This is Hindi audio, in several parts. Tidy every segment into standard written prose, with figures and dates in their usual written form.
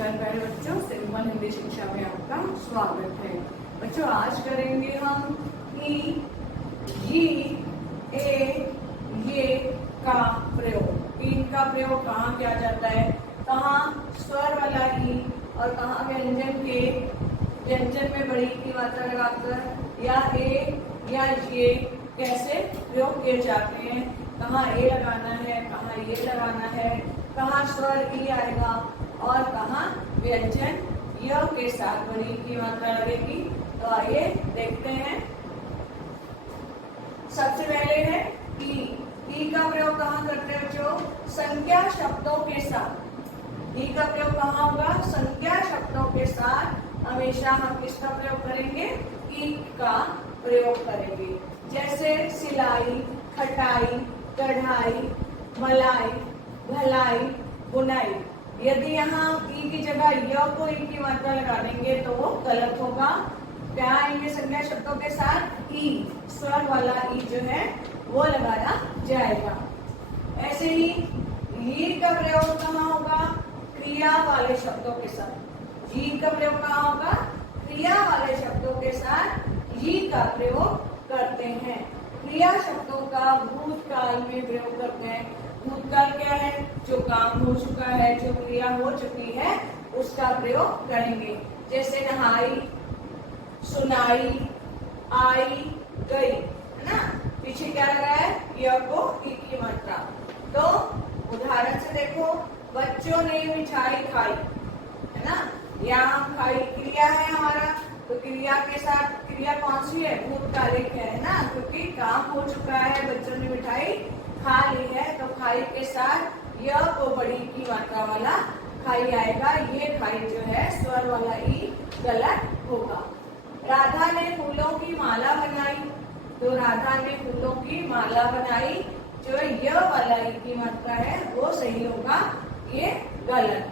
नमस्कार प्यारे बच्चों, सिंपल हिंदी शिक्षा में आपका स्वागत है। बच्चों आज करेंगे हम ई, ये, ए, ये का प्रयोग। इनका प्रयोग कहाँ किया जाता है, कहाँ स्वर वाला ई और कहाँ व्यंजन में बड़ी की मात्रा लगाकर या ए या ये कैसे प्रयोग किए जाते हैं, कहाँ ए लगाना है, कहाँ ये लगाना है, कहाँ स्वर ई आएगा और कहाँ व्यंजन य के साथ बड़ी की मात्रा लगेगी। तो आइए देखते हैं। सबसे पहले है ई का प्रयोग कहाँ करते हैं बच्चों, संख्या शब्दों के साथ। ई का प्रयोग कहाँ होगा, संख्या शब्दों के साथ हमेशा हम किसका प्रयोग करेंगे, ई का प्रयोग करेंगे। जैसे सिलाई, खटाई, कढ़ाई, मलाई, भलाई, बुनाई। यदि यहाँ ई की जगह य को ई की मात्रा लगा देंगे तो वो गलत होगा। क्या आएंगे संज्ञा शब्दों के साथ ई, स्वर वाला ई जो है वो लगाया जाएगा। ऐसे ही ये का प्रयोग कहाँ होगा, क्रिया वाले शब्दों के साथ। ये का प्रयोग कहाँ होगा, क्रिया वाले शब्दों के साथ ये का प्रयोग करते हैं। क्रिया शब्दों का भूतकाल में प्रयोग करते हैं। भूतकाल क्या है, जो काम हो चुका है, जो क्रिया हो चुकी है उसका प्रयोग करेंगे। जैसे नहाई, सुनाई, आई, गई, है ना। पीछे क्या लगा है, य को ई की मात्रा। तो उदाहरण से देखो, बच्चों ने मिठाई खाई, है ना। यहाँ खाई क्रिया है हमारा, तो क्रिया के साथ क्रिया कौन सी है, भूतकालिक है ना, क्योंकि काम हो चुका है, बच्चों ने मिठाई खा ली है। तो खाई के साथ य को बड़ी की मात्रा वाला खाई आएगा। ये खाई जो है स्वर वाला ई गलत होगा। राधा ने फूलों की माला बनाई, तो राधा ने फूलों की माला बनाई, जो य वाला ई की मात्रा है वो सही होगा, ये गलत।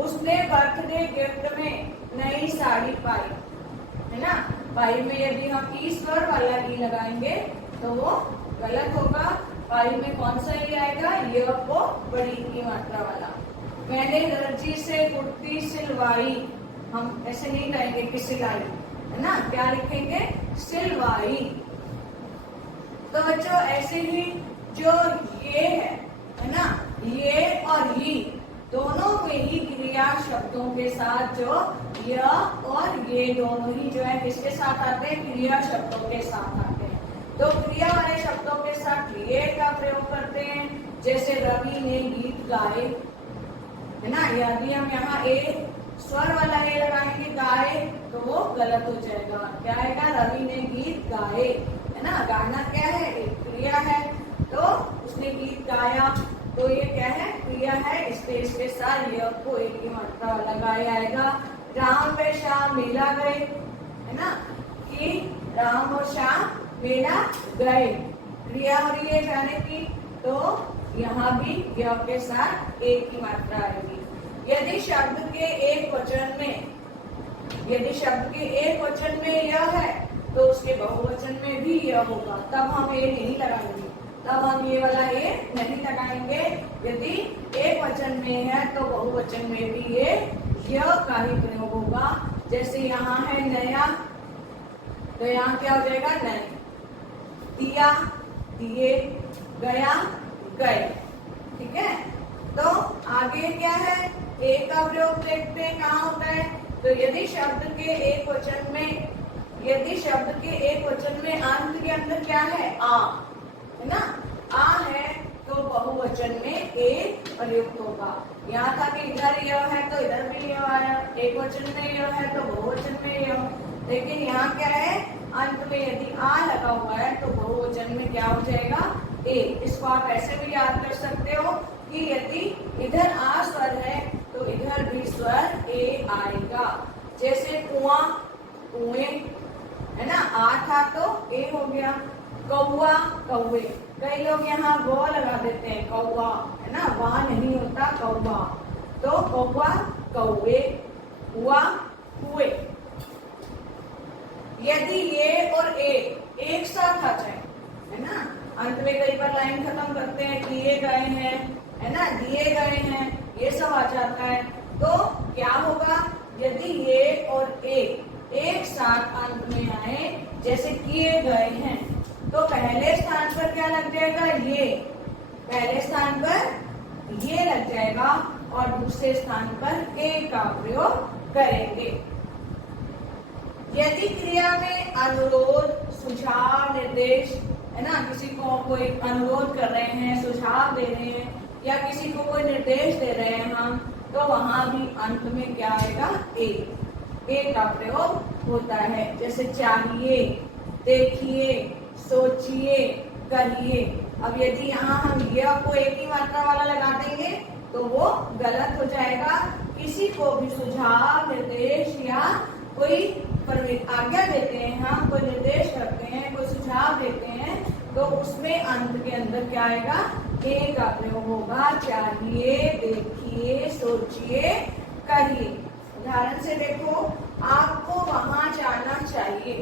उसने बर्थडे गिफ्ट में नई साड़ी पाई, है ना। पाई में यदि हम ई स्वर वाला ई लगाएंगे तो वो गलत होगा। पाई में कौन सा ई आएगा, य को बड़ी की मात्रा वाला। मैंने दर्जी से कुर्ती सिलवाई, हम ऐसे नहीं कहेंगे कि सिलाई, है ना, क्या लिखेंगे, सिलवाई। तो बच्चों ऐसे ही जो ये है ना, ये और ये दोनों के ही क्रिया शब्दों के साथ जो य और ये दोनों ही जो है किसके साथ आते हैं, क्रिया शब्दों के साथ आते हैं। तो क्रिया वाले शब्दों के साथ ये का प्रयोग करते हैं। जैसे रवि ने गीत गाए, है ना। यदि हम यहाँ ए स्वर वाला ए लगाएंगे गाए तो वो गलत हो जाएगा। क्या आएगा, रवि ने गीत गाए, है ना। गाना क्या है, एक क्रिया है, तो उसने गीत गाया, तो ये क्या है, क्रिया है, इसके साथ य को एक की मात्रा वाला गाए आएगा। राम व श्याम मेला गए, है ना, कि राम और श्याम मेला गए, क्रिया हो रही है जाने की, तो यहाँ भी य के साथ एक की मात्रा आएगी। यदि शब्द के एक वचन में यह है तो उसके बहुवचन में भी यह होगा, तब हम ये नहीं लगाएंगे, तब हम ये वाला ये नहीं लगाएंगे। यदि एक वचन में है तो बहुवचन में भी ये य का ही प्रयोग होगा। जैसे यहाँ है नया, तो यहाँ क्या हो जाएगा, नए। दिया, दिए, गया, गए, ठीक है। तो आगे क्या है, ए का प्रयोग देखते हैं कहाँ होता है। तो यदि शब्द के एक वचन में अंत के अंदर क्या है, आ, है ना, आ है, तो बहुवचन में ए प्रयुक्त होगा। यहाँ था कि इधर यह है तो इधर भी यह आया, एक वचन में यह है तो बहुवचन में यह। लेकिन यहाँ क्या है, अंत में यदि आ लगा हुआ है तो बहुवचन में क्या हो जाएगा, ए। इसको आप ऐसे भी याद कर सकते हो कि यदि इधर आ स्वर है तो इधर भी स्वर ए आएगा। जैसे कुआं, कुएं, है ना, आ था तो ए हो गया। कौवा, कौवे, कई लोग यहाँ व लगा देते हैं, कौवा, है ना, वहां नहीं होता, कौवा। तो कौवा, कौवे, हुआ, हुए। यदि ये और ए एक साथ आ जाए, है ना, अंत में कई बार लाइन खत्म करते हैं, किए गए हैं, है ना, दिए गए हैं, ये सब आ जाता है, तो क्या यदि ये और एक साथ अंत में आए जैसे किए गए हैं, तो पहले स्थान पर क्या लग जाएगा, ये पहले स्थान पर ये लग जाएगा और दूसरे स्थान पर ए का प्रयोग करेंगे। यदि क्रिया में अनुरोध, सुझाव, निर्देश है ना, किसी को कोई अनुरोध कर रहे हैं, सुझाव दे रहे हैं या किसी को कोई निर्देश दे रहे हैं हम, तो वहां भी अंत में क्या आएगा, ए का प्रयोग होता है। जैसे चाहिए, देखिए, सोचिए, कहिए। अब यदि यहाँ हम ये को एक ही मात्रा वाला लगा देंगे तो वो गलत हो जाएगा। किसी को भी सुझाव, निर्देश या कोई आज्ञा देते हैं, हम कोई निर्देश करते हैं, कोई सुझाव देते हैं, तो उसमें अंत के अंदर क्या आएगा, ए का प्रयोग होगा। चाहिए, देखिए, सोचिए, कहिए। उदाहरण से देखो, आपको वहां जाना चाहिए,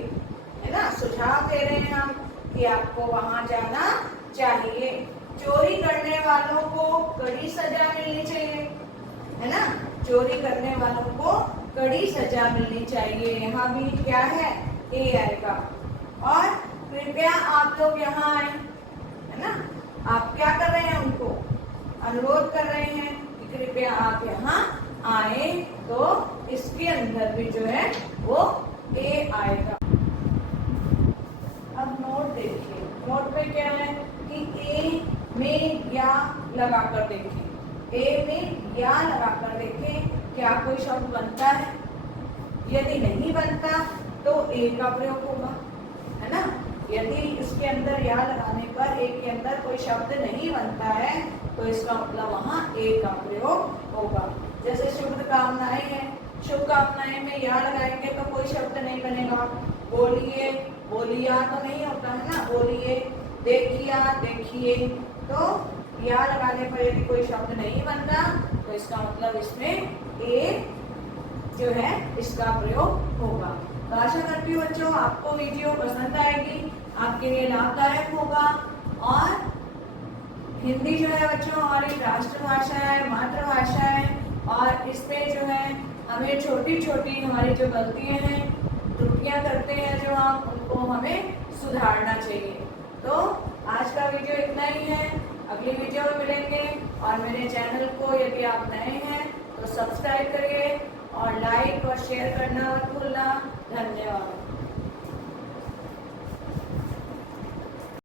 है ना, सुझाव दे रहे हैं हम कि आपको वहां जाना चाहिए। चोरी करने वालों को कड़ी सजा मिलनी चाहिए, है ना, चोरी करने वालों को कड़ी सजा मिलनी चाहिए। यहाँ भी क्या है, ए आएगा। और कृपया आप लोग यहाँ आए, है ना, आप क्या कर रहे हैं, उनको अनुरोध कर रहे हैं कि कृपया आप यहाँ आए, तो इसके अंदर भी जो है वो ए आएगा। अब नोट देखिए, नोट में क्या है कि ए में या लगाकर देखिए, ए में या लगाकर देखें क्या कोई शब्द बनता है। यदि नहीं बनता तो ए का प्रयोग होगा, है ना। यदि इसके अंदर या लगाने पर एक के अंदर कोई शब्द नहीं बनता है तो इसका मतलब वहाँ ए का प्रयोग होगा। जैसे शुभ कामनाएं हैं, शुभ कामनाएं में या लगाएंगे तो कोई शब्द नहीं बनेगा। बोलिए, बोलिया तो नहीं होता है ना, बोलिए। देखिया, देखिए, तो या लगाने पर यदि कोई शब्द नहीं बनता तो इसका मतलब इसमें ए जो है इसका प्रयोग होगा। तो आशा करती हूँ बच्चों आपको वीडियो पसंद आएगी, आपके लिए लाभदायक होगा। और हिंदी जो है बच्चों हमारी राष्ट्रभाषा है, मातृभाषा है, और इसमें जो है हमें छोटी छोटी हमारी जो गलतियां हैं, त्रुटियां करते हैं जो हम, उनको हमें सुधारना चाहिए। तो आज का वीडियो इतना ही है, अगली वीडियो में मिलेंगे। और मेरे चैनल को यदि आप नए हैं तो सब्सक्राइब करिए और लाइक और शेयर करना मत भूलना। धन्यवाद।